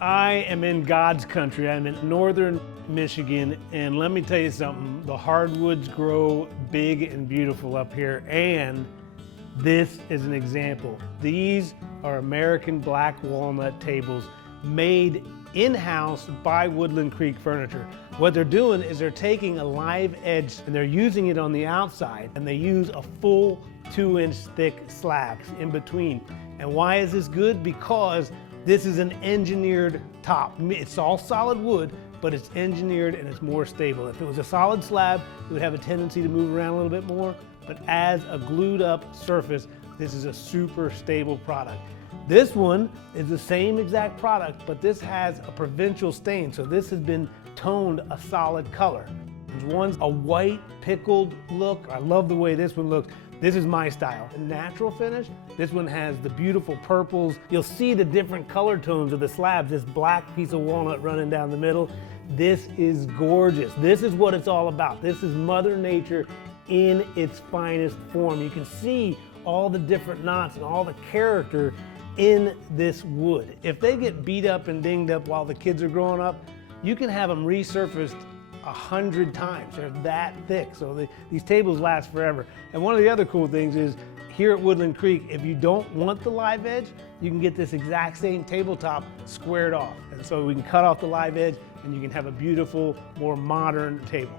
I am in God's country. I'm in northern Michigan, and let me tell you something, the hardwoods grow big and beautiful up here, and this is an example. These are American black walnut tables made in-house by Woodland Creek Furniture. What they're doing is they're taking a live edge and they're using it on the outside, and they use a full 2-inch thick slab in between. And why is this good? Because this is an engineered top. It's all solid wood, but it's engineered and it's more stable. If it was a solid slab, it would have a tendency to move around a little bit more, but as a glued up surface, this is a super stable product. This one is the same exact product, but this has a Provincial stain, so this has been toned a solid color. One's a white pickled look. I love the way this one looks. This is my style. A natural finish. This one has the beautiful purples. You'll see the different color tones of the slabs. This black piece of walnut running down the middle. This is gorgeous. This is what it's all about. This is Mother Nature in its finest form. You can see all the different knots and all the character in this wood. If they get beat up and dinged up while the kids are growing up, you can have them resurfaced 100 times. They're that thick, so these tables last forever. And one of the other cool things is, here at Woodland Creek, if you don't want the live edge, you can get this exact same tabletop squared off. And so we can cut off the live edge and you can have a beautiful, more modern table.